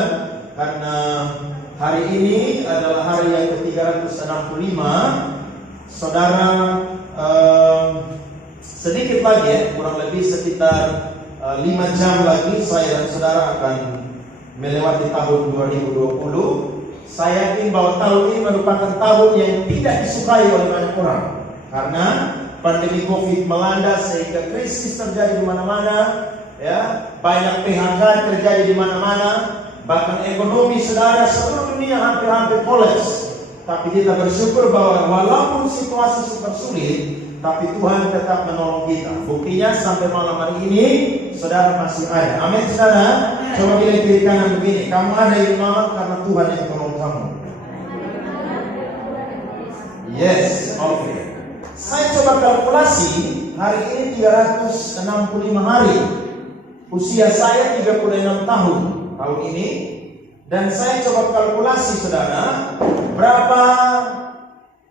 Tuhan, karena hari ini adalah hari yang ke-365. Saudara, sedikit lagi ya, kurang lebih sekitar 5 jam lagi saya dan saudara akan melewati tahun 2020. Saya yakin bahwa tahun ini merupakan tahun yang tidak disukai oleh banyak orang, karena pandemi COVID melanda sehingga krisis terjadi di mana-mana, ya, banyak PHK terjadi di mana-mana, bahkan ekonomi saudara seluruh dunia hampir-hampir kolaps. Tapi kita bersyukur bahwa walaupun situasi super sulit, tapi Tuhan tetap menolong kita. Buktinya sampai malam hari ini saudara masih ada. Amin saudara. Coba pilih kiri kanan begini, kamu ada di malam karena Tuhan yang tolong kamu. Yes, oke. Saya coba kalkulasi, hari ini 365 hari. Usia saya 36 tahun ini. Dan saya coba kalkulasi saudara, berapa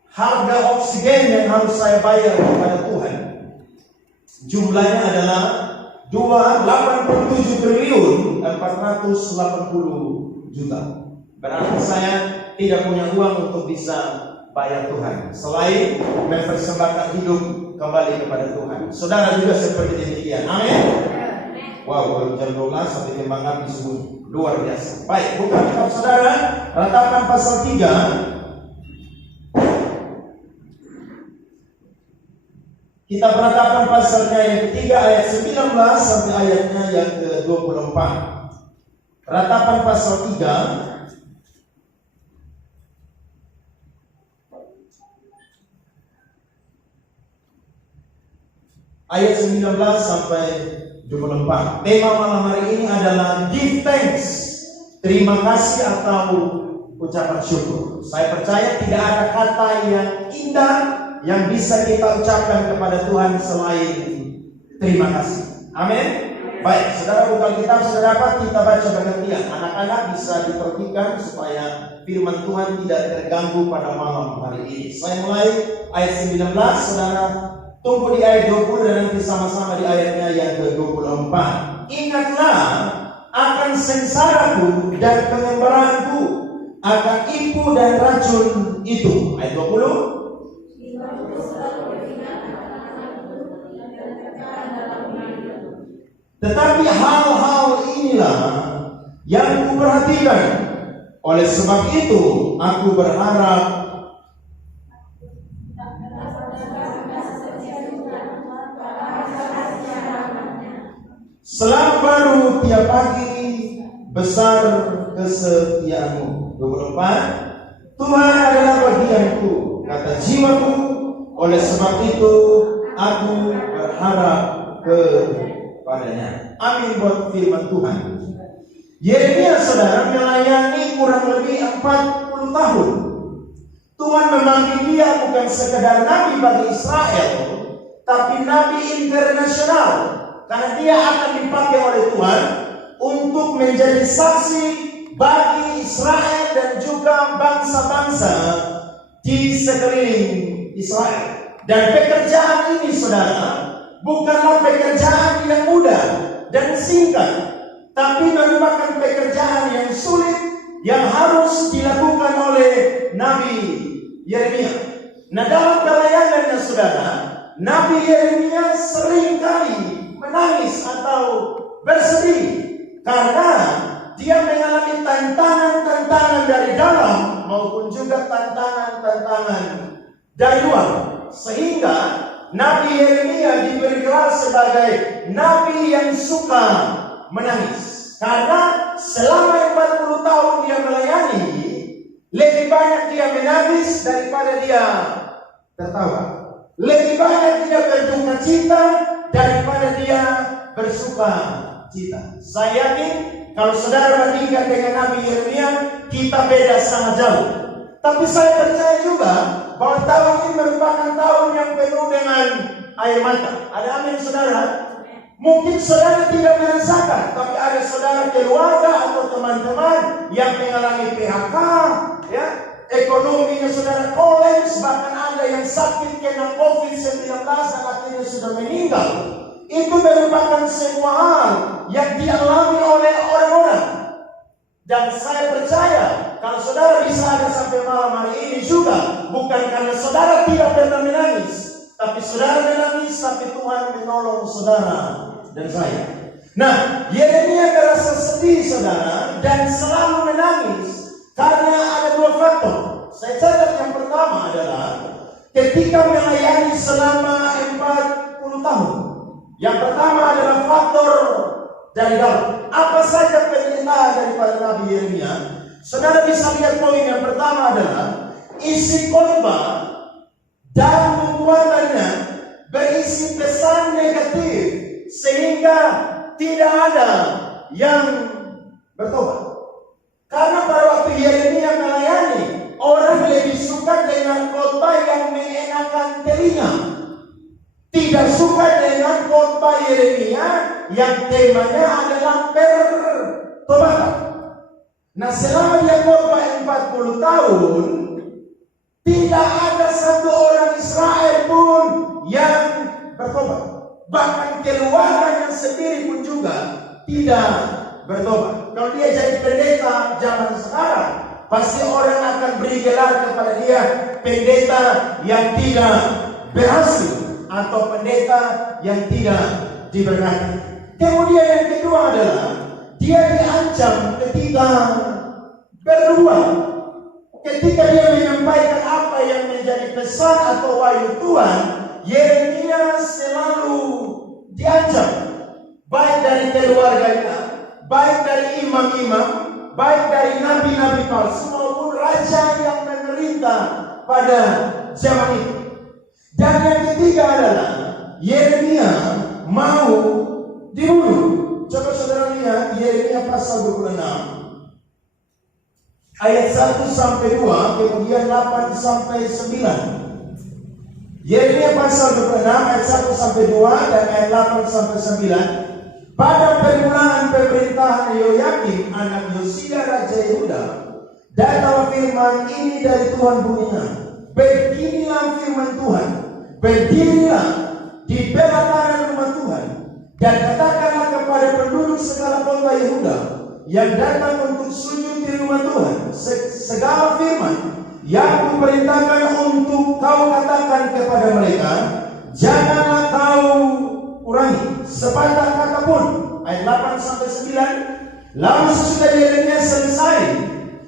harga oksigen yang harus saya bayar kepada Tuhan. Jumlahnya adalah 87 triliun 480 juta. Berarti saya tidak punya uang untuk bisa bayar Tuhan, selain mempersembahkan hidup kembali kepada Tuhan. Saudara juga seperti demikian. Amin. Wow, baru jam 12 sampai kembang api sembunyi. Luar biasa. Baik, buka kitab saudara, Ratapan pasal 3. Kitab Ratapan pasalnya yang ketiga ayat 19 sampai ayatnya yang ke-24. Ratapan pasal 3 ayat 19 sampai 24. Tema malam hari ini adalah give thanks, terima kasih atau ucapan syukur. Saya percaya tidak ada kata yang indah yang bisa kita ucapkan kepada Tuhan selain terima kasih. Amin. Baik, saudara buka kitab, saudara dapat kita baca bergantian. Anak-anak bisa diperhatikan supaya firman Tuhan tidak terganggu pada malam hari ini. Saya mulai ayat 19, saudara tunggu di ayat 20 dan nanti sama-sama di ayatnya yang ke-24. Ingatlah akan sengsaraku dan pengembaraanku, akan ibu dan racun itu. Ayat 20. Tetapi hal-hal inilah yang kuperhatikan. Oleh sebab itu aku berharap selalu baru tiap pagi, besar kesetiaanmu. 24. Tuhan adalah bagianku, kata jiwaku. Oleh sebab itu aku berharap kepadanya. Amin buat firman Tuhan. Yeremia saudara melayani kurang lebih 40 tahun. Tuhan memanggil dia bukan sekedar nabi bagi Israel, tapi nabi internasional. Karena dia akan dipakai oleh Tuhan untuk menjadi saksi bagi Israel dan juga bangsa-bangsa di sekeliling Israel. Dan pekerjaan ini saudara bukanlah pekerjaan yang mudah dan singkat, tapi merupakan pekerjaan yang sulit yang harus dilakukan oleh Nabi Yeremia. Nah, dalam pelayanannya saudara, Nabi Yeremia seringkali menangis atau bersedih karena dia mengalami tantangan-tantangan dari dalam maupun juga tantangan-tantangan dari luar, sehingga Nabi Yeremia diberi gelar sebagai nabi yang suka menangis, karena selama 40 tahun dia melayani, lebih banyak dia menangis daripada dia tertawa, lebih banyak dia berduka cita daripada dia bersuka cita. Saya yakin kalau saudara bandingkan dengan Nabi Yeremia, kita beda sangat jauh. Tapi saya percaya juga bahwa tahun ini merupakan tahun yang penuh dengan air mata. Ada amin saudara? Mungkin saudara tidak merasakan, tapi ada saudara keluarga atau teman-teman yang mengalami PHK, ya, ekonominya saudara kolaps, bahkan ada yang sakit kena COVID-19 dan akhirnya sudah meninggal. Itu merupakan semua hal yang dialami oleh orang-orang. Dan saya percaya kalau saudara bisa ada sampai malam hari ini juga bukan karena saudara tidak pernah menangis, tapi saudara menangis, tapi Tuhan menolong saudara dan saya. Nah, Yeremia merasa sedih saudara dan selalu menangis karena ada dua faktor. Saya catat yang pertama adalah ketika melayani selama 40 tahun. Yang pertama adalah faktor dari dalam. Apa saja perintah daripada Nabi Yeremia? Saudara bisa lihat poin yang pertama adalah isi khotbah dan pembuatannya berisi pesan negatif sehingga tidak ada yang bertobat. Karena pada waktu Yeremia melayani, orang lebih suka dengan khotbah yang mengenakan telinga. Tidak suka dengan khotbah Yeremia yang temanya adalah pertobatan. Nah, selama dia khotbah 40 tahun, tidak ada satu orang Israel pun yang bertobat. Bahkan keluarganya sendiri pun juga tidak bertobat. Kalau dia jadi pendeta zaman sekarang, pasti orang akan beri gelar kepada dia pendeta yang tidak berhasil atau pendeta yang tidak diberkati. Kemudian yang kedua adalah dia diancam ketika berdua, ketika dia menyampaikan apa yang menjadi pesan atau wahyu Tuhan. Yeremia selalu diancam, baik dari keluarganya, baik dari imam-imam, baik dari nabi-nabi palsu maupun raja yang memerintah pada zaman itu. Dan yang ketiga adalah Yeremia mau dibunuh. Coba saudara lihat Yeremia pasal 26 ayat 1 sampai 2, kemudian 8 sampai 9. Yeremia pasal 26 ayat 1 sampai 2 dan ayat 8 sampai 9. Pada permulaan pemerintahan Yehoyakim anak Yosia raja Yehuda, datang firman ini dari Tuhan bunyinya. Beginilah firman Tuhan, berdirilah di pelataran rumah Tuhan dan katakanlah kepada penduduk segala kota Yehuda yang datang untuk sujud di rumah Tuhan, segala firman yang kuperintahkan untuk kau katakan kepada mereka, janganlah kau urangi sepatah kata pun. Ayat 8 sampai 9. Lalu sesudah Yeremia selesai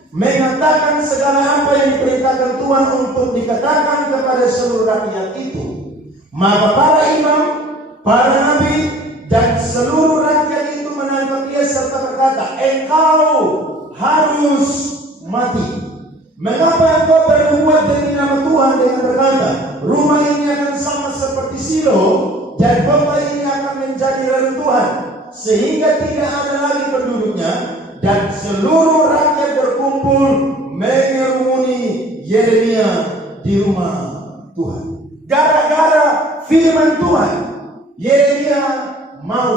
mengatakan segala apa yang diperintahkan Tuhan untuk dikatakan kepada seluruh rakyat itu, maka para imam, para nabi dan seluruh rakyat itu menangkap dia serta berkata, engkau harus mati. Mengapa engkau berbuat demi nama Tuhan dengan berkata, rumah ini akan sama seperti Silo dan kota ini akan menjadi reruntuhan sehingga tidak ada lagi penduduknya, dan seluruh rakyat berkumpul mengerumuni Yeremia di rumah Tuhan. Gara-gara firman Tuhan, Yeremia mau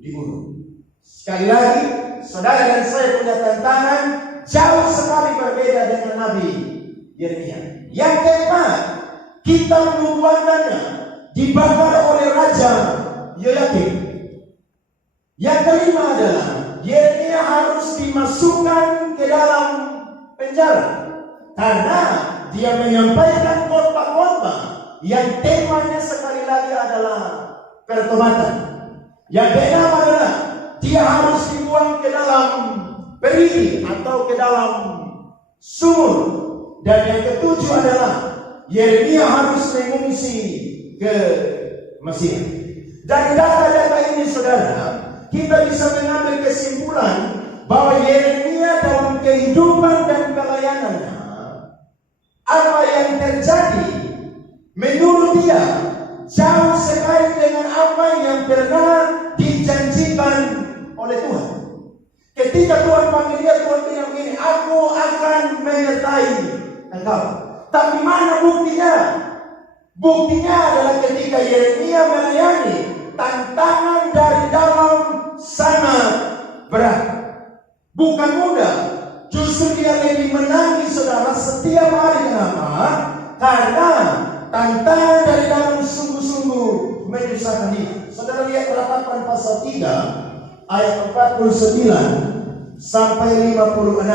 dibunuh. Sekali lagi, saudara dan saya punya tantangan jauh sekali berbeda dengan Nabi Yeremia. Yang keempat, kitab nubuatannya dibakar oleh Raja Yehoyakim. Yang kelima adalah Yeremia harus dimasukkan ke dalam penjara karena dia menyampaikan khotbah-khotbah yang temanya sekali lagi adalah pertobatan. Yang keenam adalah dia harus dibuang ke dalam perigi atau ke dalam sumur. Dan yang ketujuh adalah Yeremia harus mengungsi ke Mesir. Dari data-data ini saudara, kita bisa mengambil kesimpulan bahwa Yeremia dalam kehidupan dan pelayanannya, apa yang terjadi menurut dia jauh sekali dengan apa yang pernah dijanjikan oleh Tuhan. Ketika Tuhan panggil dia, Tuhan bilang begini, aku akan menyertai engkau. Tapi mana buktinya? Buktinya adalah ketika Yeremia melayani, tantangan dari dalam sangat berat. Bukan mudah. Justru dia lebih menangis saudara setiap hari. Kenapa? Karena tantangan dari dalam sungguh-sungguh menyusahkan dia. Saudara lihat Ratapan pasal 3 ayat 49 sampai 56.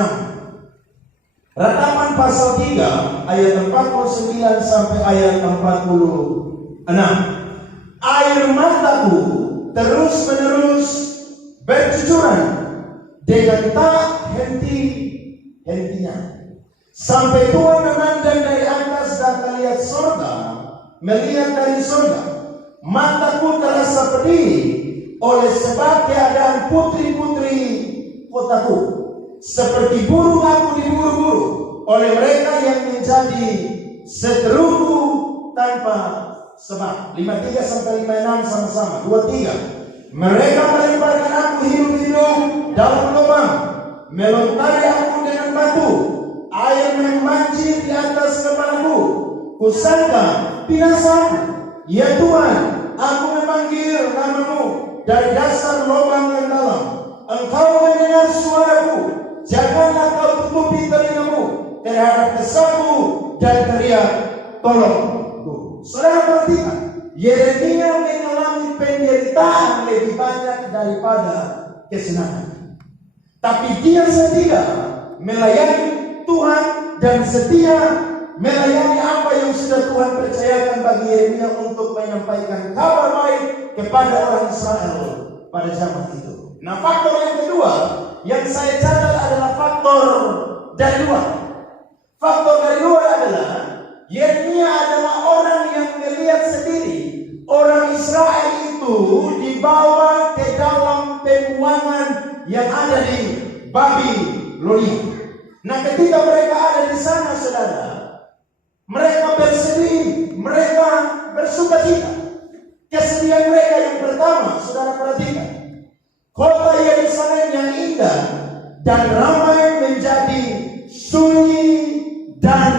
Ratapan pasal 3 ayat 49 sampai ayat 46. Air mataku terus menerus bercucuran dengan tak henti-hentinya, sampai Tuhan memandang dari atas dan melihat surga, melihat dari surga. Mataku terasa pedih oleh sebab keadaan putri-putri kotaku. Seperti burung aku diburu-buru oleh mereka yang menjadi seteruku tanpa sebab. 53 sampai 56 sama-sama. 23. Mereka melemparkan aku hidup-hidup dalam lubang, melontari aku dengan batu, air memanjir di atas kepalaku. Kusangka binasa. Ya Tuhan, aku memanggil namamu dari dasar lubang yang dalam. Engkau mendengar suaraku. Janganlah kau tutupi telingamu terhadap kesaku dan teriak tolongku. Saudara perhatikan, Yeremia mengalami penderitaan lebih banyak daripada kesenangan. Tapi dia setia melayani Tuhan dan setia melayani apa yang sudah Tuhan percayakan bagi Yeremia untuk menyampaikan kabar baik kepada orang Israel pada zaman itu. Nah, faktor yang kedua yang saya catat adalah faktor dari luar. Faktor dari luar adalah Yeremia adalah orang yang melihat sendiri orang Israel itu dibawa ke dalam pembuangan yang ada di Babilonia. Nah, ketika mereka ada di sana, saudara, mereka bersedih, mereka bersukacita. Kesedihan mereka yang pertama, saudara perhatikan, kota Yerusalem yang indah dan ramai menjadi sunyi dan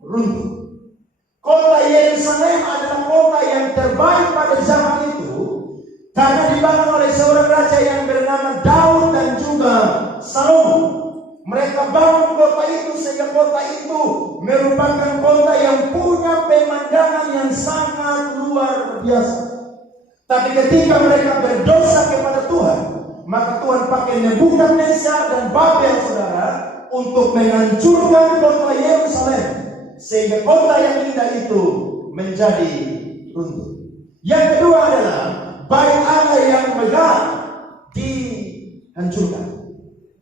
runtuh. Kota Yerusalem adalah kota yang terbaik pada zaman itu karena dibangun oleh seorang raja yang bernama Daud dan juga Salomo. Mereka bangun kota itu sehingga kota itu merupakan kota yang punya pemandangan yang sangat luar biasa. Tapi ketika mereka berdosa kepada Tuhan, maka Tuhan pakai Nebukadnezar dan Babel, saudara, untuk menghancurkan kota Yerusalem, sehingga kota yang indah itu menjadi runtuh. Yang kedua adalah bait Allah yang megah dihancurkan.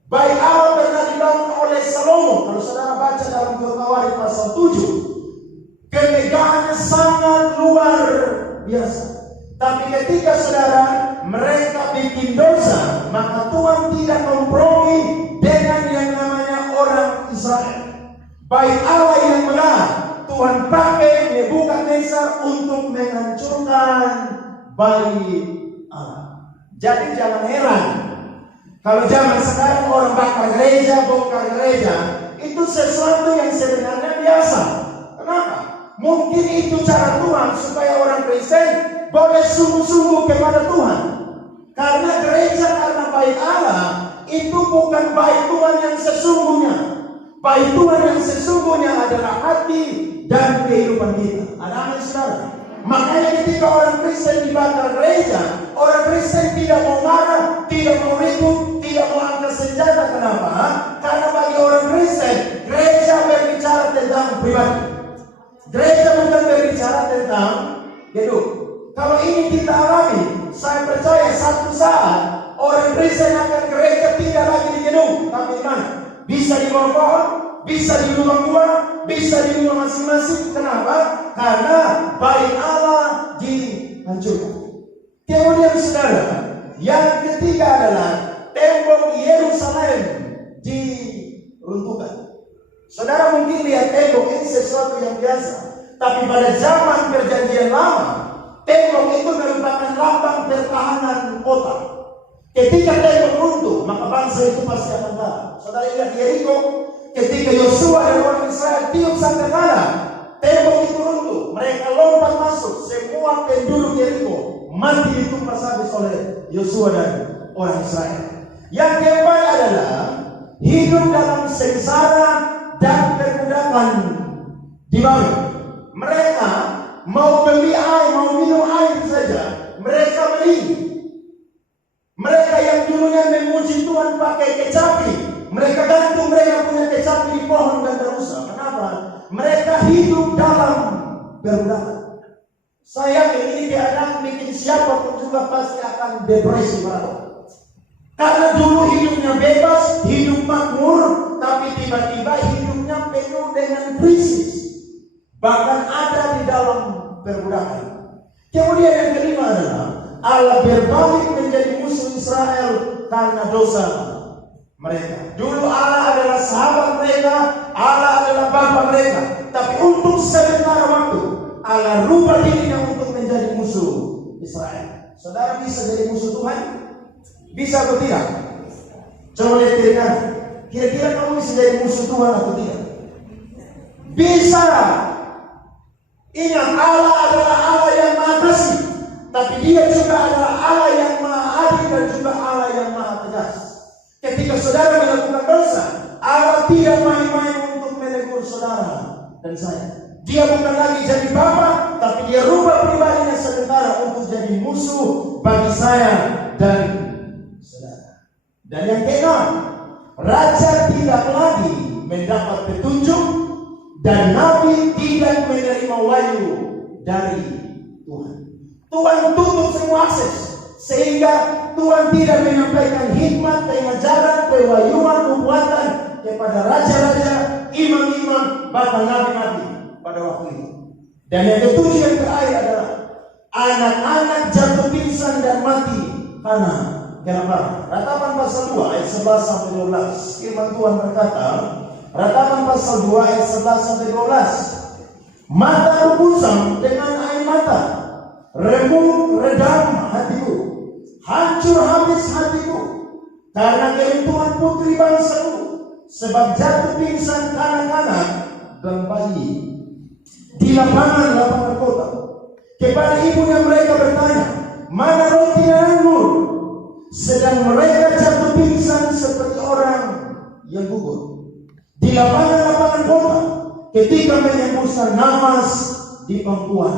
Bait Allah pernah dibangun oleh Salomo. Kalau saudara baca dalam Totawarit pasal 7, kemegahannya sangat luar biasa. Tapi ketika saudara mereka bikin dosa, maka Tuhan tidak kompromi dengan yang namanya orang Israel. Bait Allah yang megah Tuhan pakai Nebukadnezar untuk menghancurkan bait Allah. Jadi jangan heran kalau zaman sekarang orang bakar gereja, bongkar gereja, itu sesuatu yang sebenarnya biasa. Kenapa? Mungkin itu cara Tuhan supaya orang Kristen boleh sungguh-sungguh kepada Tuhan. Karena gereja, karena bait Allah itu bukan bait Tuhan yang sesungguhnya. Bait Tuhan yang sesungguhnya adalah hati dan kehidupan kita. Ada amin, saudara? Makanya ketika orang Kristen dibakar gereja, orang Kristen tidak mau marah, tidak mau ribut, tidak mau angkat senjata. Kenapa? Karena bagi orang Kristen, gereja berbicara tentang pribadi. Gereja bukan berbicara tentang hidup. Kalau ini kita alami, saya percaya satu saat orang Kristen akan gereja tidak lagi di gedung, tapi di mana? Bisa di bawah pohon, bisa di rumah gua, bisa di rumah masing-masing. Kenapa? Karena bait Allah dihancurkan. Kemudian saudara, yang ketiga adalah tembok Yerusalem diruntuhkan. Saudara mungkin lihat tembok ini sesuatu yang biasa, tapi pada zaman perjanjian lama, tembok itu merupakan lambang pertahanan kota. Ketika tembok runtuh, maka bangsa itu pasti akan kalah. Saudara ingat Yeriko, ketika Yosua dan orang Israel tiup sangkakala, tembok itu runtuh. Mereka lompat masuk, semua penduduk Yeriko mati ditumpas habis oleh Yosua dan orang Israel. Yang keempat adalah hidup dalam sengsara dan perbudakan di Babel. Mereka mau beli air, mau minum air saja, mereka beli. Mereka yang dulunya memuji Tuhan pakai kecapi, mereka gantung mereka punya kecapi di pohon dan rusak. Kenapa? Mereka hidup dalam perbudakan. Saya ini keadaan bikin siapapun juga pasti akan depresi malah. Karena dulu hidupnya bebas, hidup makmur, tapi tiba-tiba hidupnya penuh dengan krisis. Bahkan ada di dalam perbudakan. Kemudian yang kelima adalah Allah berbalik menjadi musuh Israel karena dosa mereka. Dulu Allah adalah sahabat mereka, Allah adalah bapa mereka. Tapi untuk sebentar waktu Allah rubah dirinya untuk menjadi musuh Israel. Saudara bisa jadi musuh Tuhan? Bisa atau tidak? Coba lihat diri kamu. Kira-kira kamu bisa jadi musuh Tuhan atau tidak? Bisa. Ingat, Allah adalah Allah yang maha kasih, tapi Dia juga adalah Allah yang maha adil dan juga Allah yang maha tegas. Ketika saudara melakukan dosa, Allah tidak main-main untuk menegur saudara dan saya. Dia bukan lagi jadi bapa, tapi Dia rubah pribadinya sementara untuk jadi musuh bagi saya dan saudara. Dan yang keenam, raja tidak lagi mendapat petunjuk dan nabi tidak menerima wahyu dari Tuhan. Tuhan tutup semua akses sehingga Tuhan tidak menyampaikan hikmat, pengajaran, pewahyuan, nubuatan kepada raja-raja, imam-imam, bahkan nabi-nabi pada waktu itu. Dan yang ketujuh yang terakhir adalah anak-anak jatuh pingsan dan mati karena kelaparan. Ratapan pasal 2 ayat 11 sampai 12. Firman Tuhan berkata, Ratapan pasal 2 ayat 11 sampai 12. Mataku kusam dengan air mata, remuk redam hatiku, hancur habis hatiku karena keruntuhan putri bangsaku, sebab jatuh pingsan kanak-kanak dan bayi di lapangan-lapangan kota. Kepada ibunya mereka bertanya, mana roti dan anggur? Sedang mereka jatuh pingsan seperti orang yang gugur di lapangan-lapangan kota ketika menyembuskan nafas di pangkuan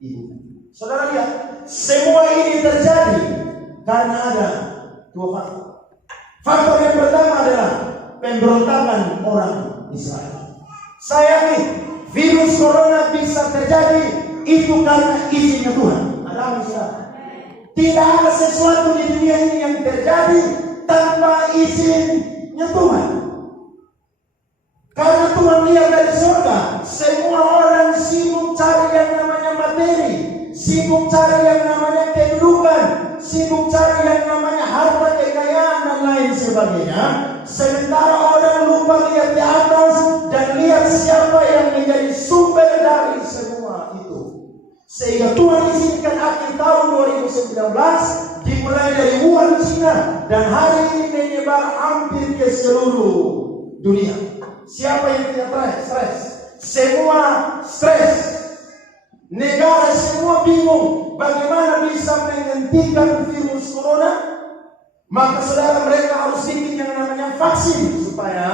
ibu. Saudara lihat, semua ini terjadi karena ada dua faktor. Faktor yang pertama adalah pemberontakan orang Israel. Saya yakin virus corona bisa terjadi itu karena izinnya Tuhan. Ada saudara? Tidak ada sesuatu di dunia ini yang terjadi tanpa izinnya Tuhan. Karena Tuhan lihat dari surga, semua orang sibuk cari yang namanya materi, sibuk cari yang namanya kedudukan, sibuk cari yang namanya harta kekayaan dan lain sebagainya. Sementara orang lupa lihat di atas dan lihat siapa yang menjadi sumber dari semua itu. Sehingga Tuhan izinkan akhir tahun 2019 dimulai dari Wuhan, China, dan hari ini menyebar hampir ke seluruh dunia. Siapa yang tidak stres? Semua stres. Negara semua bingung bagaimana bisa menghentikan virus corona. Maka saudara, mereka harus bikin yang namanya vaksin supaya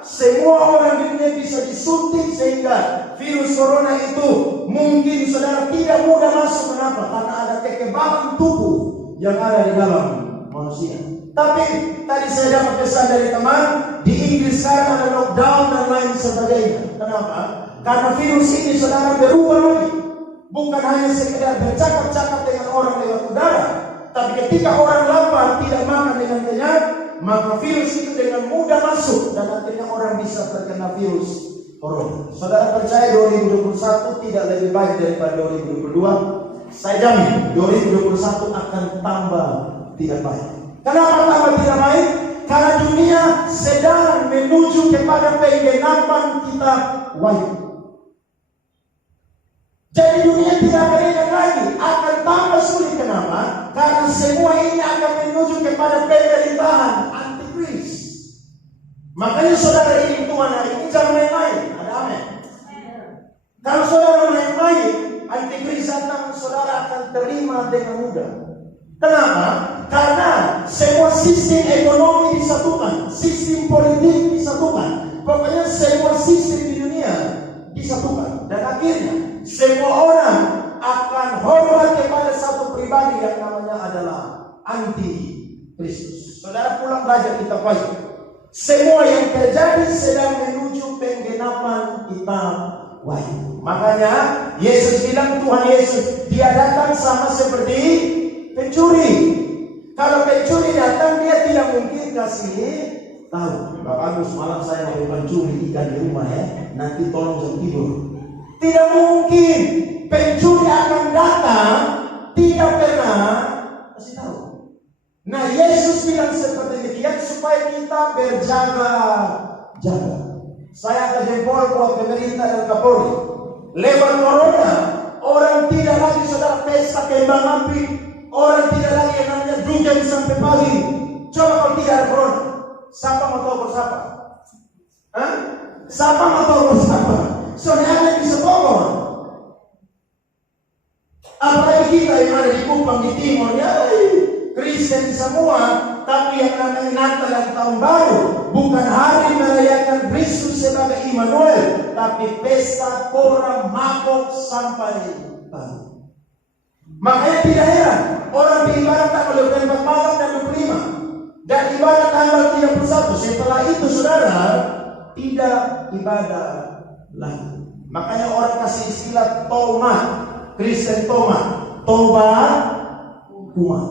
semua orang di dunia bisa disuntik sehingga virus corona itu mungkin saudara tidak mudah masuk. Kenapa? Karena ada kekebalan tubuh yang ada di dalam manusia. Tapi tadi saya dapat pesan dari teman, di Inggris sekarang ada lockdown dan lain sebagainya. Kenapa? Karena virus ini saudara berubah lagi. Bukan hanya sekedar bercakap-cakap dengan orang lewat udara, tapi ketika orang lapar tidak makan dengan kenyang, maka virus itu dengan mudah masuk dan akhirnya orang bisa terkena virus corona. Saudara percaya 2021 tidak lebih baik daripada 2022? Saya jamin 2021 akan tambah tidak baik. Kenapa tambah tidak baik? Karena dunia sedang menuju kepada penggenapan kitab wahyu. Jadi dunia tidak akan enak lagi, akan tambah sulit. Kenapa? Karena semua ini akan menuju kepada pemerintahan antikris. Makanya saudara ini Tuhan hari ini jangan main-main. Ada amin. Kalau saudara main-main, antikris datang, saudara akan terima dengan mudah. Kenapa? Karena semua sistem ekonomi disatukan, sistem politik disatukan, pokoknya semua sistem di dunia disatukan. Dan akhirnya semua orang akan hormat kepada satu pribadi yang namanya adalah anti Kristus. Saudara pulang belajar kitab Wahyu. Semua yang terjadi sedang menuju penggenapan kitab Wahyu. Makanya Yesus bilang, Tuhan Yesus, dia datang sama seperti pencuri. Kalau pencuri datang, dia tidak mungkin kasih tahu, Bapak Agus, malam saya mau mencuri ikan di rumah ya, nanti tolong jam tidur. Tidak mungkin. Pencuri akan datang, tidak pernah kasih tahu. Nah, Yesus bilang seperti demikian supaya kita berjaga-jaga. Saya akan jempol buat pemerintah dan Kapolri. Lewat corona, orang tidak lagi saudara pesta kembang api, orang tidak lagi yang namanya dugem sampai pagi. Coba kalau tidak ada corona, siapa mau tahu bersapa? Siapa mau tahu bersapa? Saudara bisa bohong. Apalagi kita yang ada di Kupang di Timur, ya Kristen semua, tapi yang namanya Natal dan Tahun Baru bukan hari merayakan Kristus sebagai Immanuel, tapi pesta orang mabok sampai pagi. Makanya tidak heran orang beribadah tak boleh 24 malam dan 25 dan ibadah tanggal 31. Setelah itu saudara tidak ibadah lagi. Makanya orang kasih istilah tomat, Kristen tomat, tobat kumat.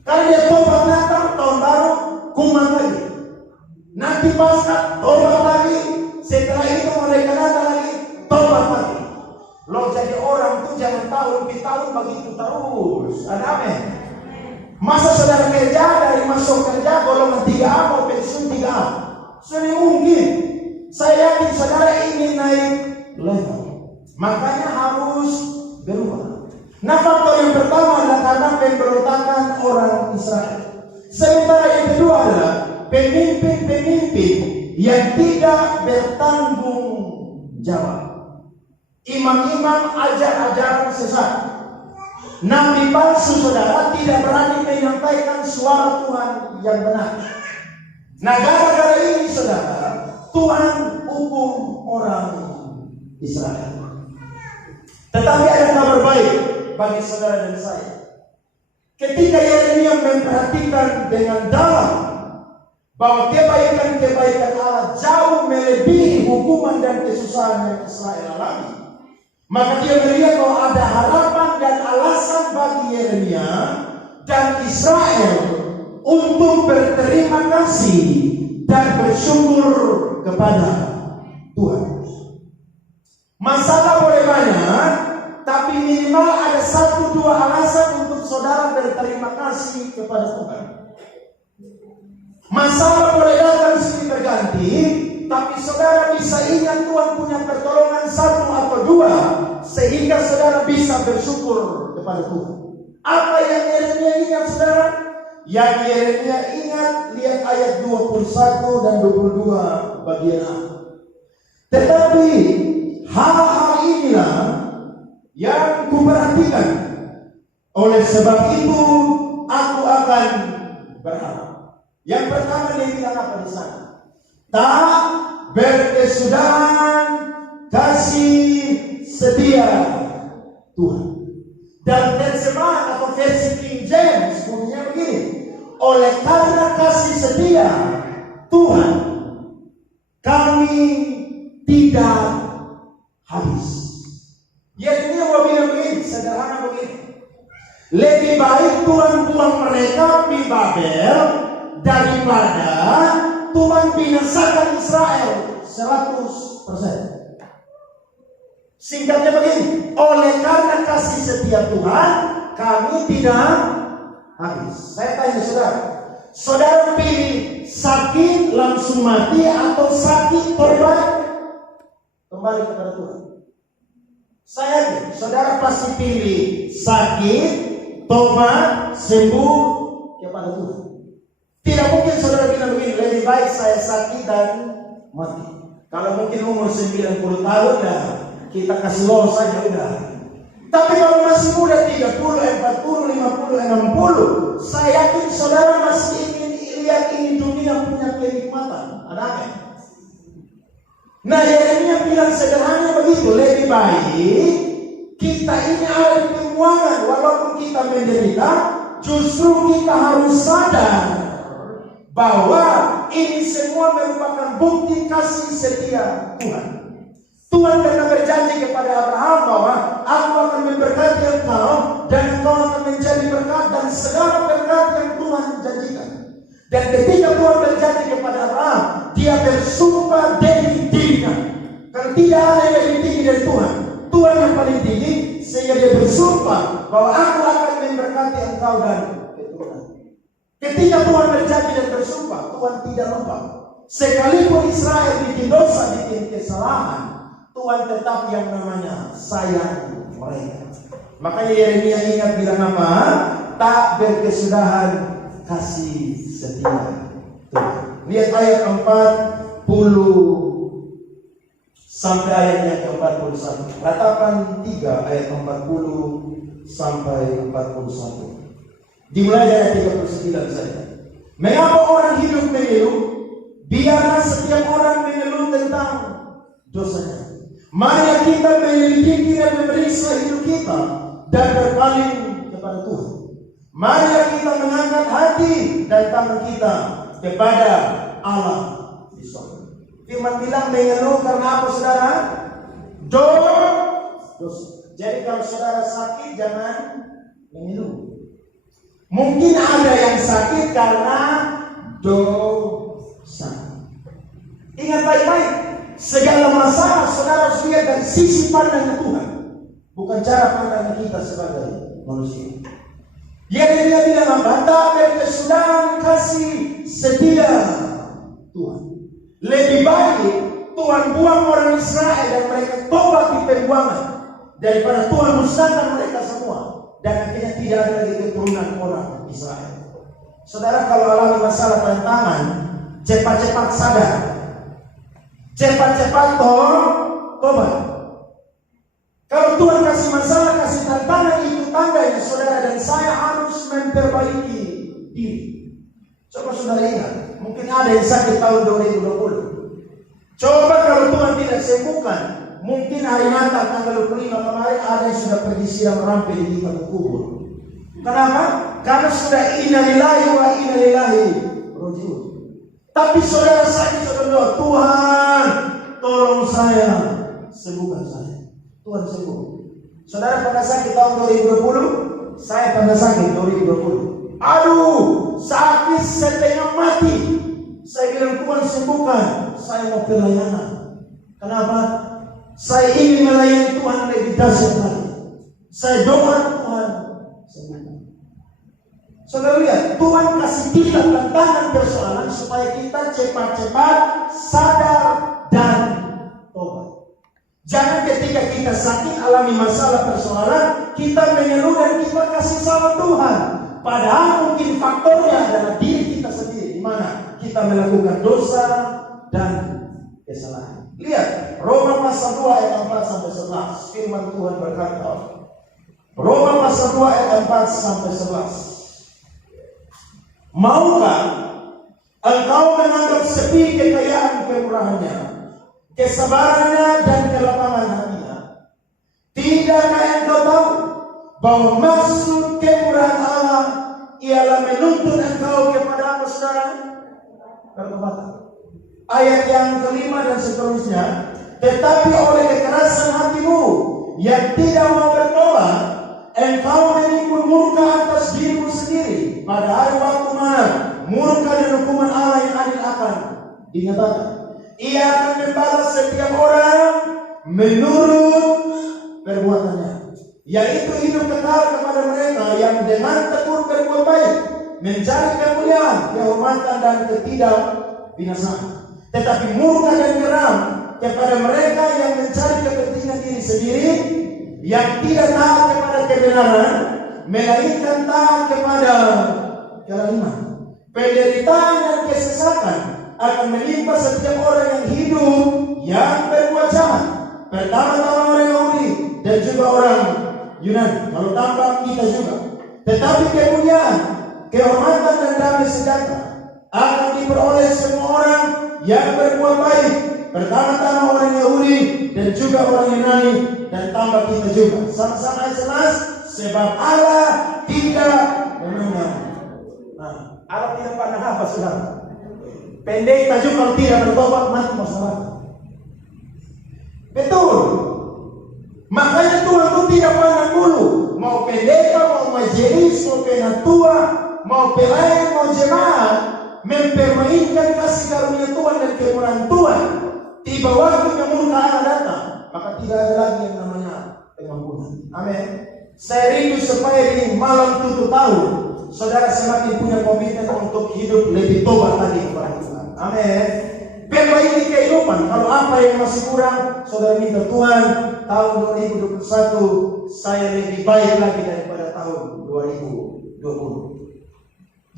Kalau dia tobat Natal, tahun baru, kumat lagi. Nanti Paskah, tobat lagi. Setelah itu mereka Natal lagi, tobat lagi. Lo jadi orang tuh jangan tahun lebih tahun begitu terus. Ada amin. Masa saudara kerja dari masuk kerja golongan 3A mau pensiun 3A? Sudah mungkin. Saya yakin saudara ingin naik level. Makanya harus berubah. Nah, faktor yang pertama adalah karena pemberontakan orang Israel. Sementara yang kedua adalah pemimpin-pemimpin yang tidak bertanggung jawab. Imam-imam ajar-ajaran sesat. Nabi palsu saudara tidak berani menyampaikan suara Tuhan yang benar. Nah, gara-gara ini saudara, Tuhan hukum orang Israel. Tetapi ada kabar baik bagi saudara dan saya. Ketika Yeremia memperhatikan dengan dalam bahwa kebaikan-kebaikan Allah jauh melebihi hukuman dan kesusahan yang Israel alami, maka dia melihat bahwa ada harapan dan alasan bagi Yeremia dan Israel untuk berterima kasih dan bersyukur kepada Tuhan. Masalah boleh banyak, tapi minimal ada 1-2 alasan untuk saudara berterima kasih kepada Tuhan. Masalah boleh datang silih berganti, tapi saudara bisa ingat Tuhan punya pertolongan 1 atau 2, sehingga saudara bisa bersyukur kepada Tuhan. Apa yang Yeremia ingat saudara? Yang Yeremia ingat, lihat ayat 21 dan 22 bagian A. Tetapi hal-hal inilah yang kuperhatikan. Oleh sebab itu aku akan berharap. Yang pertama dia bilang apa di sana? Tak berkesudahan kasih setia Tuhan. Dan terjemahan atau versi King James bunyinya begini: oleh karena kasih setia Tuhan, kami tidak habis. Yeremia mau bilang begini, sederhana begini: lebih baik Tuhan buang mereka di Babel daripada Tuhan binasakan Israel 100%. Singkatnya begini: oleh karena kasih setia Tuhan, kami tidak habis. Saya tanya saudara, saudara pilih sakit langsung mati atau sakit tobat kembali kepada Tuhan? Saya yakin saudara pasti pilih sakit, tobat, sembuh kepada Tuhan. Tidak mungkin saudara bilang begini, lebih baik saya sakit dan mati. Kalau mungkin umur 90 tahun dah kita kasih lolos saja udah. Tapi kalau masih muda 30, 40, 50, 60, saya yakin saudara masih ingin lihat ini dunia punya kenikmatan. Ada apa? Nah, Yeremia bilang sederhana begitu, lebih baik kita ini ada di keuangan walaupun kita menderita, justru kita harus sadar bahwa ini semua merupakan bukti kasih setia Tuhan. Tuhan pernah berjanji kepada Abraham bahwa aku akan memberkati engkau dan engkau akan menjadi berkat dan segala berkat yang Tuhan janjikan. Dan ketika Tuhan berjanji kepada Abraham, dia bersumpah demi dirinya. Karena tidak ada yang lebih tinggi dari Tuhan. Tuhan yang paling tinggi, sehingga dia bersumpah bahwa aku akan memberkati engkau dan keturunan. Ketika Tuhan berjanji dan bersumpah, Tuhan tidak lupa. Sekalipun Israel bikin dosa, bikin kesalahan, Tuhan tetap yang namanya sayang mereka. Makanya Yeremia ingat bilang apa? Tak berkesudahan kasih setia Tuhan. Lihat ayat 40 sampai ayatnya ke-41. Ratapan 3 ayat 40 sampai 41. Dimulai dari ayat 39 saja. Mengapa orang hidup mengeluh? Biarlah setiap orang mengeluh tentang dosanya. Mari kita menyelidiki dan memeriksa hidup kita dan berpaling kepada Tuhan. Mari kita mengangkat hati dan tangan kita kepada Allah di sorga. Firman bilang mengeluh karena apa, saudara? Dosa. Jadi kalau saudara sakit jangan mengeluh. Mungkin ada yang sakit karena dosa. Ingat baik-baik. Segala masalah saudara harus lihat dari sisi pandang Tuhan, bukan cara pandang kita sebagai manusia. Dia bilang apa? Tak berkesudahan kasih setia Tuhan. Lebih baik Tuhan buang orang Israel dan mereka tobat di pembuangan daripada Tuhan musnahkan mereka semua dan akhirnya tidak ada lagi keturunan orang Israel. Saudara, kalau alami masalah tantangan, cepat-cepat sadar. Cepat-cepat tobat. Kalau Tuhan kasih masalah, kasih tantangan, itu tandanya saudara dan saya harus memperbaiki diri. Coba saudara ingat, mungkin ada yang sakit tahun 2020. Coba kalau Tuhan tidak sembuhkan, mungkin hari Natal tanggal 25 kemarin ada yang sudah pergi siram rampe di lima kubur. Kenapa? Karena sudah innalillahi wa inna ilaihi raji'un. Tapi saudara sakit, saudara, Tuhan tolong saya, sembuhkan saya. Tuhan sembuh. Saudara pernah sakit tahun 2020? Saya pernah sakit 2020. Aduh, sakit setengah mati. Saya bilang Tuhan sembuhkan. Saya mau pelayanan. Kenapa? Saya ingin melayani Tuhan lebih dahsyat lagi. Saya doa Tuhan sembuhkan. Saudara lihat, Tuhan kasih kita tantangan persoalan supaya kita cepat-cepat sadar dan tobat. Jangan ketika kita sakit, alami masalah persoalan, kita mengeluh dan kita kasih salah Tuhan. Padahal mungkin faktornya adalah diri kita sendiri, di mana kita melakukan dosa dan kesalahan. Lihat, Roma pasal 2 ayat 4 sampai 11. Firman Tuhan berkata, Roma pasal 2 ayat 4 sampai 11. Maukah engkau menganggap sepi kekayaan kemurahannya, kesabarannya dan kelapangan hatinya? Tidakkah engkau tahu bahwa maksud kemurahan Allah ialah menuntun engkau kepada apa, saudara? Pertobatan. Ayat yang kelima dan seterusnya. Tetapi oleh kekerasan hatimu yang tidak mau bertobat, engkau menimbul murka atas dirimu sendiri. Pada hari waktu mana murka dan hukuman Allah yang adil akan dinyatakan. Ia akan membalas setiap orang menurut perbuatannya, yaitu hidup kekal kepada mereka yang dengan tekun berbuat baik, mencari kemuliaan, kehormatan dan ketidakbinasaan. Tetapi murka dan geram kepada mereka yang mencari kepentingan diri sendiri, yang tidak taat kepada kebenaran, melainkan taat kepada kelaliman. Penderitaan dan kesesatan akan menimpa setiap orang yang hidup yang berbuat jahat, pertama-tama orang Yahudi dan juga orang Yunani, kalau tambah kita juga. Tetapi kemuliaan, kehormatan dan damai sejahtera akan diperoleh semua orang yang berbuat baik, pertama-tama orang Yahudi dan juga orang Yunani, dan tambah kita juga. Sama-sama ayat 11. sebab Allah tidak memandang. Nah, Allah tidak pandang apa, saudara? Pendek tajuk kalau tidak bertobat mati masalah. Betul. Makanya Tuhan itu tidak pandang bulu. Mau pendeta, mau majelis, mau penatua, mau pelayan, mau jemaat, mempermainkan kasih karunia Tuhan dan kemurahan Tuhan. Tiba waktunya murka Allah datang, maka tidak ada lagi yang namanya pengampunan. Amin. Saya rindu supaya di malam tutup tahun, saudara semakin punya komitmen untuk hidup lebih tobat lagi kepada Tuhan. Amin. Perbaiki kehidupan. Kalau apa yang masih kurang, saudara minta Tuhan, tahun 2021 saya lebih baik lagi daripada tahun 2020.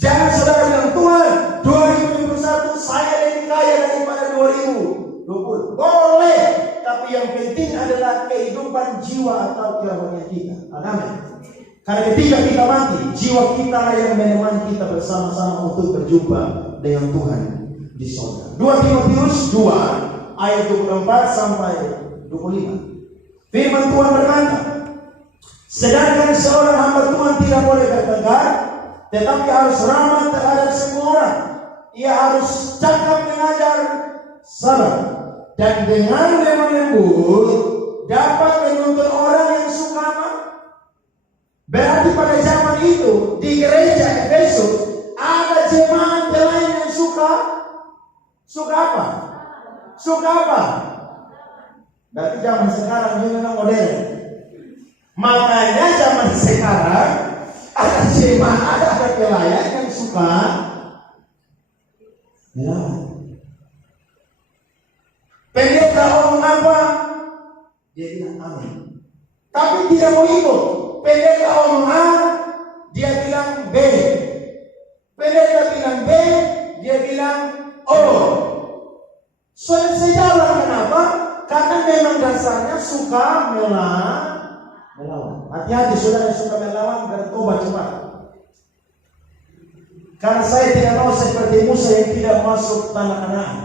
Jangan saudara bilang, Tuhan 2021 saya lebih kaya daripada 2020. Boleh, tapi yang penting adalah kehidupan jiwa atau kerohanian kita. Amin. Karena ketika kita mati, jiwa kita yang menemani kita bersama-sama untuk berjumpa dengan Tuhan di surga. 2 Timotius 2 ayat 24 sampai 25. Firman Tuhan berkata, sedangkan seorang hamba Tuhan tidak boleh bertengkar, tetapi harus ramah terhadap semua orang. Ia harus cakap mengajar, sabar, dan dengan lemah lembut dapat menuntun orang yang suka amal. Berarti pada zaman itu di gereja Efesus ada jemaat lain yang suka apa? Suka apa? Berarti zaman sekarang ini memang modern. Makanya zaman sekarang ada jemaat, ada pelayan yang suka melawan. Pendeta ngomong apa? Dia bilang amin. Tapi tidak mau ikut. Pendeta ngomong A, dia bilang B. Pendeta bilang B, dia bilang O. Sejalan, kenapa? Karena memang dasarnya suka melawan. Hati-hati saudara yang suka melawan, bertobat cepat. Karena saya tidak mau seperti Musa yang tidak masuk tanah Kanaan.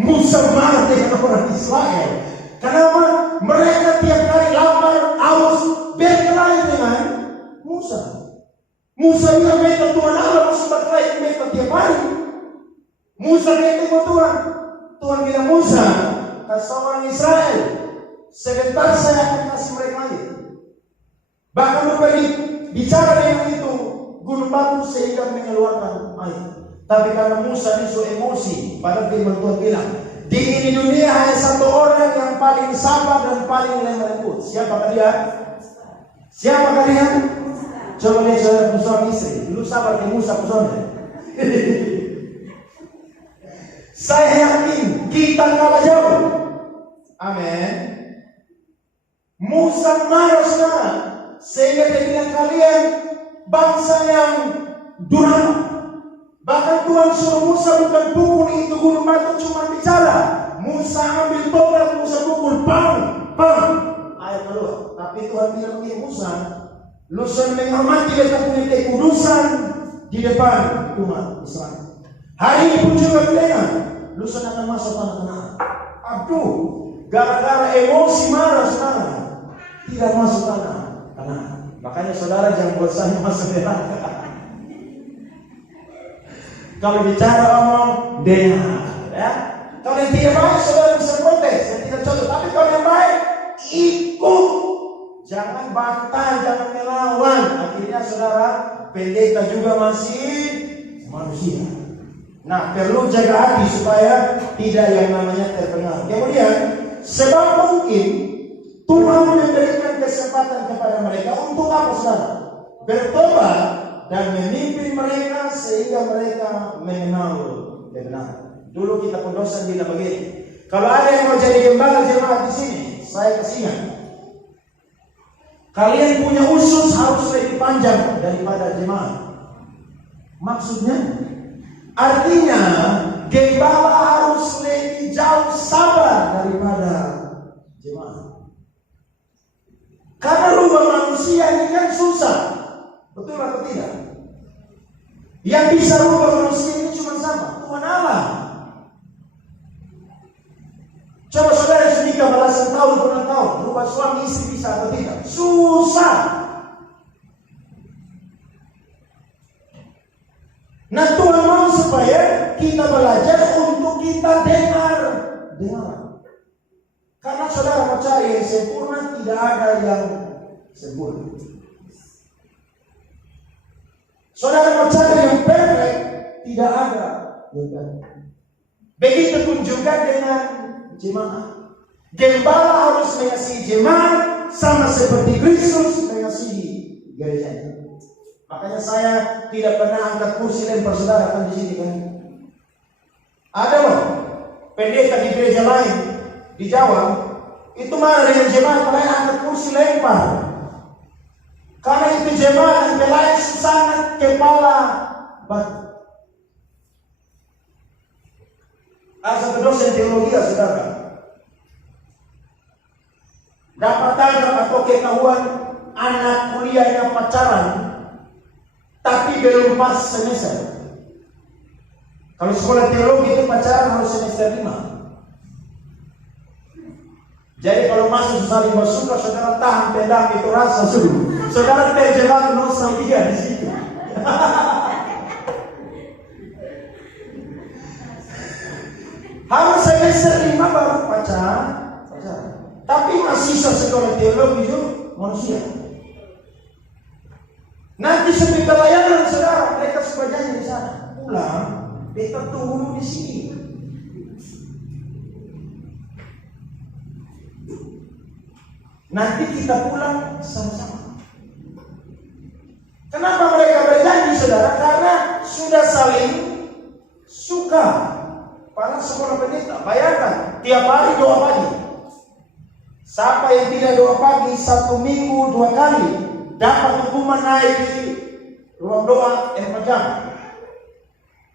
Musa marah dengan orang Israel. Kenapa? Mereka tiap kali lapar, haus, berkelahi dengan Musa. Musa bilang mereka Tuhan Allah masuk berkelahi mereka tiap hari. Musa ketemu Tuhan. Tuhan bilang Musa, kasih orang Israel, sebentar saya akan kasih mereka air. Bahkan lu pergi bicara dengan itu gunung batu sehingga mengeluarkan air. Tapi karena Musa itu emosi, pada firman Tuhan bilang, di ini dunia hanya satu orang yang paling sabar dan paling lemah lembut. Siapakah dia? Siapakah dia? Coba lihat saudara suami istri. Lu sabar ke Musa suami. Saya yakin kita kalah jauh. Amin. Musa marah saudara, sehingga dia bilang kalian bangsa yang durhaka. Bahkan Tuhan suruh Musa bukan pukul itu gunung batu, cuma bicara. Musa ambil tombak, Musa pukul, pam. Ayat kedua. Tapi Tuhan bilang ke Musa, lu sudah menghormati mereka punya kekudusan di depan umat Israel. Hari ini pun juga bilang, lu sudah akan masuk tanah Kanaan. Aduh, gara-gara emosi marah saudara, tidak masuk tanah Kanaan. Makanya saudara jangan bosan masuk neraka. Kalau bicara omong dengar, ya. Kalau yang tidak baik saudara bisa protes, yang tidak cocok. Tapi kalau yang baik ikut, jangan batal, jangan melawan. Akhirnya saudara pendeta juga masih manusia. Nah, perlu jaga hati supaya tidak yang namanya terpengaruh. Kemudian, sebab mungkin Tuhan memberikan kesempatan kepada mereka untuk apa saudara? Bertobat dan memimpin mereka sehingga mereka mengenal kebenaran. Dulu kita pendosa bilang begini, kalau ada yang mau jadi gembala jemaat di sini, saya kasih ingat, kalian punya usus harus lebih panjang daripada jemaat. Maksudnya, artinya gembala harus lebih jauh sabar daripada jemaat. Karena rubah manusia ini kan susah. Betul atau tidak? Yang bisa rubah manusia ini cuma siapa? Tuhan Allah. Coba saudara yang nikah belasan tahun, puluhan tahun, rubah suami istri bisa atau tidak? Susah. belajar, untuk kita dengar. Karena saudara percaya yang sempurna tidak ada yang sempurna. Saudara percaya yang perfect tidak ada yang perfect. Begitupun juga dengan jemaat. Gembala harus mengasihi jemaat sama seperti Kristus mengasihi gerejanya. Makanya saya tidak pernah angkat kursi lempar saudara kan di sini kan. Ada loh pendeta di gereja lain di Jawa itu mana dengan jemaat pelayan angkat kursi lempar. Karena itu jemaat dan pelayan sangat kepala batu. Ada satu dosen teologi saudara dapat tangkap atau ketahuan anak kuliahnya pacaran tapi belum pas semester. Kalau sekolah teologi itu pacaran harus semester 5. Jadi kalau masuk saling bersuka, saudara tahan pendam itu rasa suruh. Saudara terjebak nostalgia di situ. Harus semester 5 baru pacaran. Tapi masih sekolah teologi itu manusia. Nanti seperti pelayanan saudara, mereka sebagian di sana pulang, kita tunggu di sini. Nanti kita pulang sama-sama. Kenapa mereka berjanji saudara? Karena sudah saling suka. Para sekolah pendeta, bayangkan tiap hari doa pagi. Siapa yang tidak doa pagi 1 minggu 2 kali dapat hukuman naik di ruang doa 4 jam.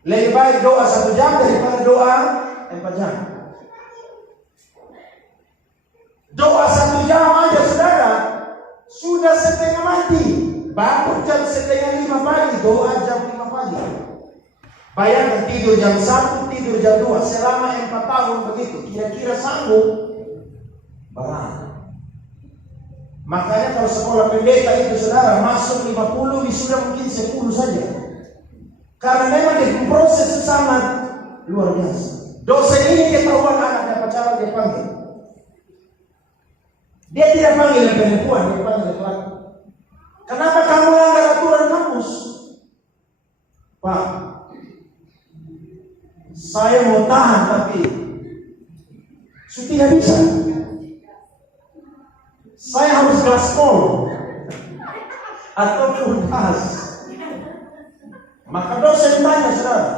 Lebih baik doa 1 jam daripada doa 4 jam. Doa 1 jam aja saudara sudah setengah mati. Bangun jam setengah 5 pagi, doa jam 5 pagi. Bayangkan tidur jam 1, tidur jam 2 selama 4 tahun begitu. Kira-kira sanggup? Berat. Makanya kalau sekolah pendeta itu saudara masuk 50, wisuda mungkin 10 saja. Karena memang dia proses sangat luar biasa. Dosen ini ketahuan anaknya pacaran dia panggil. Dia tidak panggil perempuan, dia panggil laki. Kenapa kamu melanggar aturan kampus? Pak, saya mau tahan tapi tidak bisa. Saya harus gaspol ataupun gas. Maka dosen tanya saudara,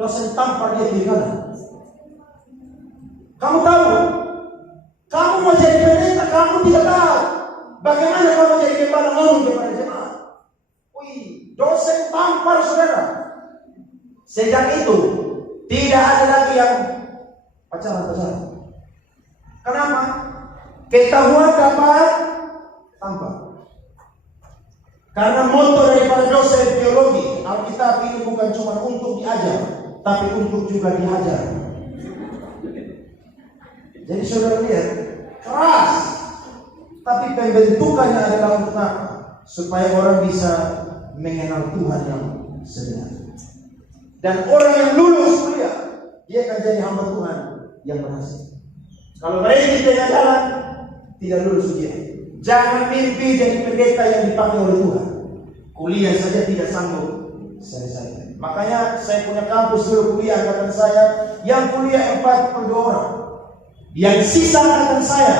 dosen tampar dia di kanan. Kamu tahu, kamu mau jadi pendeta, kamu tidak tahu bagaimana kamu jadi gembala ngomong kepada jemaat. Wih, dosen tampar saudara. Sejak itu tidak ada lagi yang pacaran. Kenapa? Ketahuan dapat tanpa. Karena moto daripada dosen teologi Alkitab ini bukan cuma untuk diajar, tapi untuk juga dihajar. Jadi saudara lihat, keras, tapi pembentukannya adalah untuk apa? Supaya orang bisa mengenal Tuhan yang sebenarnya. Dan orang yang lulus kuliah, dia akan jadi hamba Tuhan yang berhasil. Kalau mereka di tengah jalan tidak lulus ujian, jangan mimpi jadi pendeta yang dipakai oleh Tuhan. Kuliah saja tidak sanggup selesai. Makanya saya punya kampus dulu kuliah angkatan saya, yang kuliah 42 orang, yang sisa angkatan saya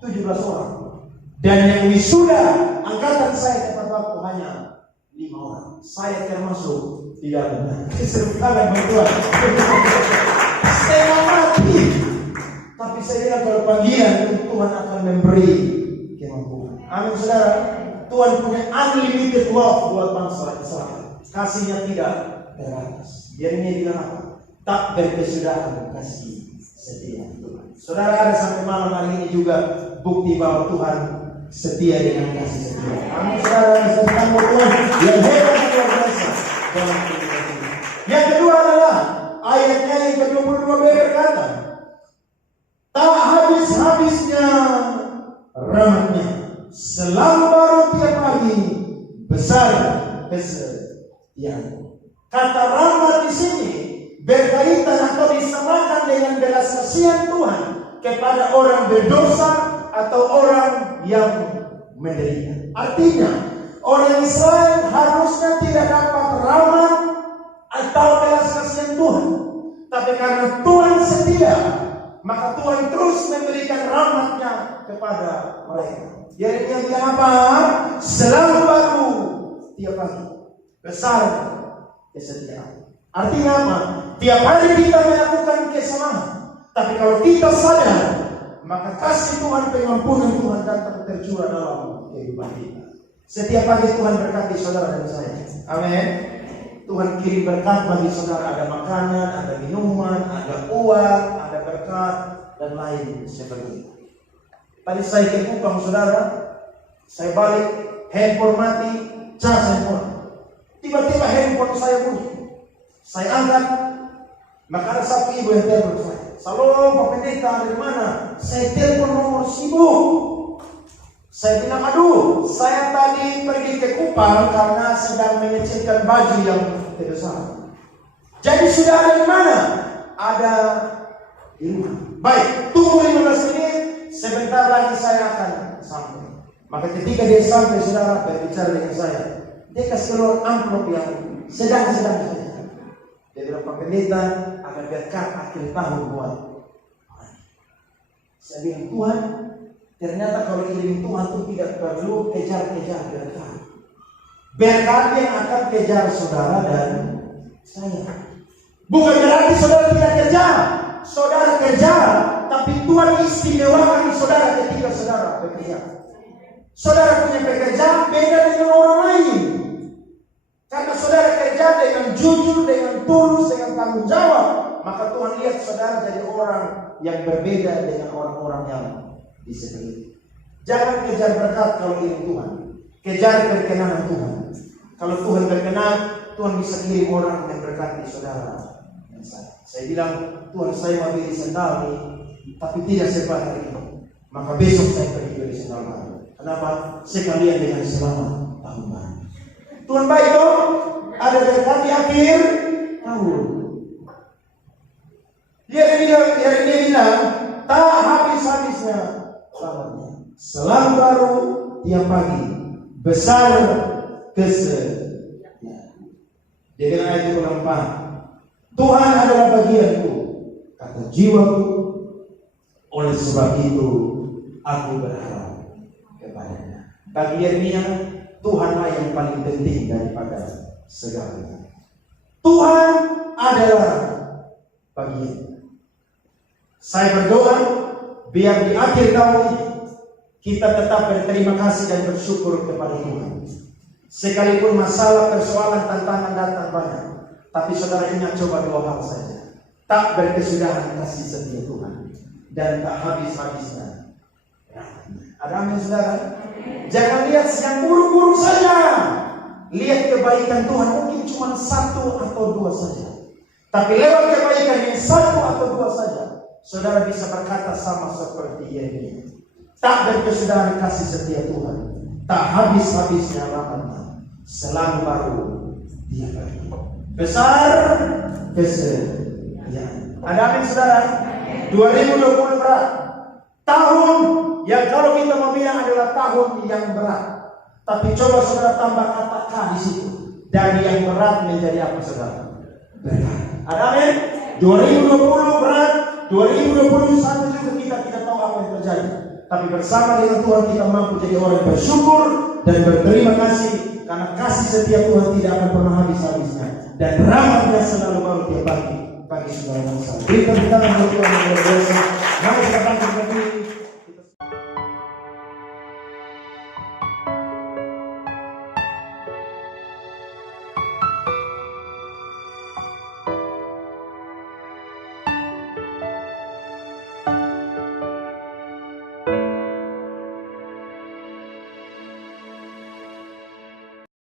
17 orang, dan yang wisuda angkatan saya tepat waktu hanya 5 orang. Saya termasuk tidak benar. Serukanlah bantuan. Saya mati. Tapi saya bilang kalau panggilan Tuhan akan memberi kemampuan. Amin saudara. Tuhan punya unlimited love buat bangsa Israel. Kasihnya tidak terbatas. Yeremia bilang apa? Tak berkesudahan kasih setia Tuhan. Saudara, ada sampai malam hari ini juga bukti bahwa Tuhan setia dengan kasih setia. Amin saudara. Tentang Tuhan yang hebat luar biasa dalam kehidupan kita. Yang kedua adalah ayatnya yang ke-22b berkata, tak habis-habisnya rahmatnya, selama tiap pagi besar kesetiaan. Kata rahmat di sini berkaitan atau disamakan dengan belas kasihan Tuhan kepada orang berdosa atau orang yang menderita. Artinya, orang Israel harusnya tidak dapat rahmat atau belas kasihan Tuhan. Tapi karena Tuhan setia, maka Tuhan terus memberikan rahmatnya kepada mereka. Yeremia bilang apa? Selalu baru tiap pagi, besar kesetiaan. Artinya apa? Tiap hari kita melakukan kesalahan, tapi kalau kita sadar, maka kasih Tuhan, pengampunan Tuhan datang tercurah dalam kehidupan kita. Setiap pagi Tuhan berkati saudara dan saya. Amin. Tuhan kirim berkat bagi saudara, ada makanan, ada minuman, ada uang, ada berkat dan lain sebagainya. Tadi saya ke Kupang saudara, saya balik, handphone mati, cas handphone. Tiba-tiba handphone saya bunyi. Saya angkat, maka ada satu ibu yang telepon saya. Salam Pak Pendeta, dari mana? Saya telepon nomor sibuk. Saya bilang, aduh, saya tadi pergi ke Kupang karena sedang mengecilkan baju yang besar. Jadi sudah ada di mana? Ada di rumah. Baik, tunggu 15 menit, sebentar lagi saya akan sampai. Maka ketika dia sampai, saudara berbicara dengan saya, dia kasih keluar amplop yang sedang-sedang saja. Dia bilang, Pak Pendeta, akan berkat akhir tahun buat. Saya bilang, Tuhan, ternyata kalau kirim Tuhan itu tidak perlu kejar-kejar berkat. Berkat yang akan kejar saudara dan saya. Bukan berarti saudara tidak kejar. Saudara kejar, tapi Tuhan istimewakan saudara ketika saudara bekerja. Saudara punya pekerjaan beda dengan orang lain. Karena saudara kerja dengan jujur, dengan tulus, dengan tanggung jawab, maka Tuhan lihat saudara jadi orang yang berbeda dengan orang-orang yang di sekeliling. Jangan kejar berkat kalau kirim Tuhan. Kejar perkenanan Tuhan. Kalau Tuhan berkenan, Tuhan bisa kirim orang yang berkati saudara. Saya bilang, Tuhan saya mau beli sandal nih, tapi tidak sebat hari ini. Maka besok saya pergi beli sandal baru. Kenapa? Sekalian dengan selamat tahun baru. Tuhan baik dong, ada berkat di akhir tahun. Yeremia bilang, tak habis-habisnya selamatnya. Selalu baru tiap pagi, besar kesetiaan. Dia bilang ayat 24, Tuhan adalah bagianku, kata jiwaku, oleh sebab itu aku berharap kepadanya. Bagi Yeremia, Tuhanlah yang paling penting daripada segalanya. Tuhan adalah bagian. Saya berdoa biar di akhir tahun ini kita tetap berterima kasih dan bersyukur kepada Tuhan. Sekalipun masalah, persoalan, tantangan datang banyak, tapi saudara ingat coba dua hal saja. Tak berkesudahan kasih setia Tuhan dan tak habis-habisnya. Ada amin saudara? Jangan lihat yang buruk-buruk saja. Lihat kebaikan Tuhan, mungkin cuma satu atau dua saja. Tapi lewat kebaikan yang satu atau dua saja, saudara bisa berkata sama seperti Yeremia. Tak berkesudahan kasih setia Tuhan, tak habis-habisnya rahmatnya, selalu baru dia bagi. Besar kesetiaan. Ada amin saudara? 2020 berat. Tahun yang kalau kita mau bilang adalah tahun yang berat. Tapi coba saudara tambah kata K di situ. Dari yang berat menjadi apa saudara? Berat. Ada amin? 2020 berat. 2021 juga kita tidak tahu apa yang terjadi. Tapi bersama dengan Tuhan kita mampu jadi orang yang bersyukur dan berterima kasih. Karena kasih setia Tuhan tidak akan pernah habis-habisnya. Dan rahmatnya selalu baru tiap pagi. Bagi saudara dan saya. Berikan tangan untuk Tuhan yang luar biasa. Mari kita